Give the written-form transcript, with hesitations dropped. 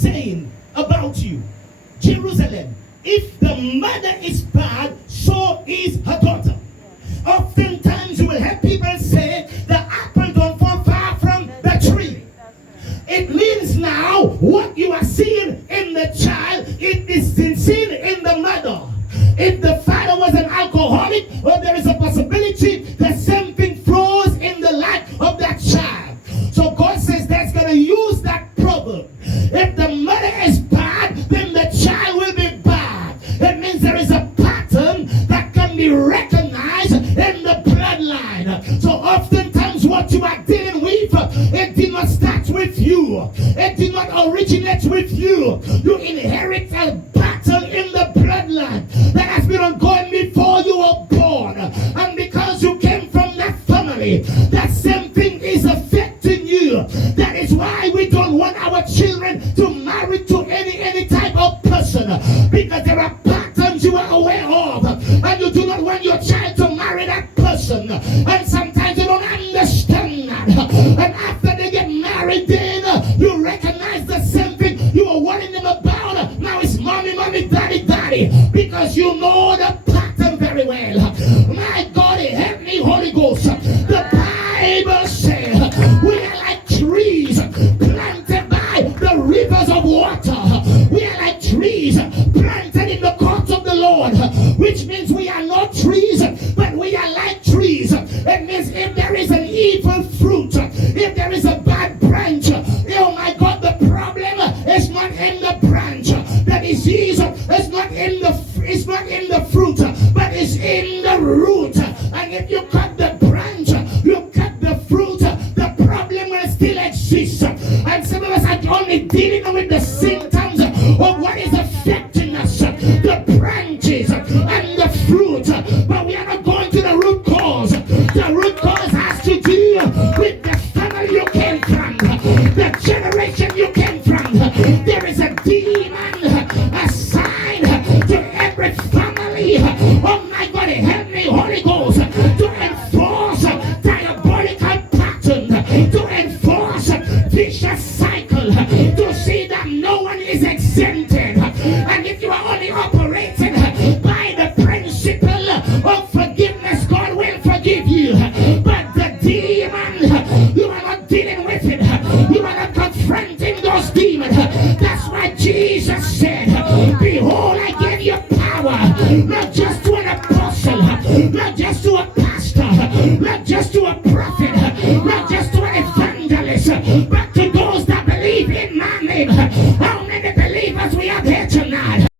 saying about you, Jerusalem, if the mother is bad, so is her daughter. Oftentimes you will have people say the apple don't fall far from the tree. It means now what you are seeing in the child, it is seen in the mother. If the father was an alcoholic, well, there is a possibility the same thing flows in the life of that child. So God says that's going to use that proverb. If the mother is bad, then the child will be bad. It means there is a pattern that can be recognized in the bloodline. So oftentimes what you are dealing with, it did not start with you. It did not originate with you. You inherit a pattern in the bloodline that has been ongoing before you were born. And because you came from that family, that same thing is affecting you. That is why we don't want our children to marry to any type of person, because there are patterns you are aware of, and you do not want your child to marry that person. And sometimes you don't understand that. And after they get married, then you recognize the same thing you were warning them about. Now it's mommy, daddy, because you know the pattern very well. My God, help me, Holy Ghost. The Bible says we are like trees planted by the rivers of water. We are like trees planted in the courts of the Lord, which means we are not trees, but we are like trees. It means if there is an evil fruit, if there is a bad branch, oh my God, the problem is not in the branch. The disease is not in the fruit, but is in the root. And if you cut the branch, you cut the fruit, the problem will still exist. And some of us are only dealing with the symptoms of what is affecting us, the branches and the fruit, but we are not going to the root cause. The root cause has to do with the family you came from, the generation you came from. There is a demon assigned to every family. Oh my God, help me, Holy Ghost, to enforce diabolical pattern, to enforce vicious cycle, to see that no one is exempted. And if you are only operating by the principle of forgiveness, God will forgive you. But the demon, you are not dealing with it. You are not confronting those demons. That's why Jesus said, behold, I give you power, not just to an apostle, not just to a pastor, not just to a prophet, not just to an evangelist, but to those that believe in my name. How many believers we have here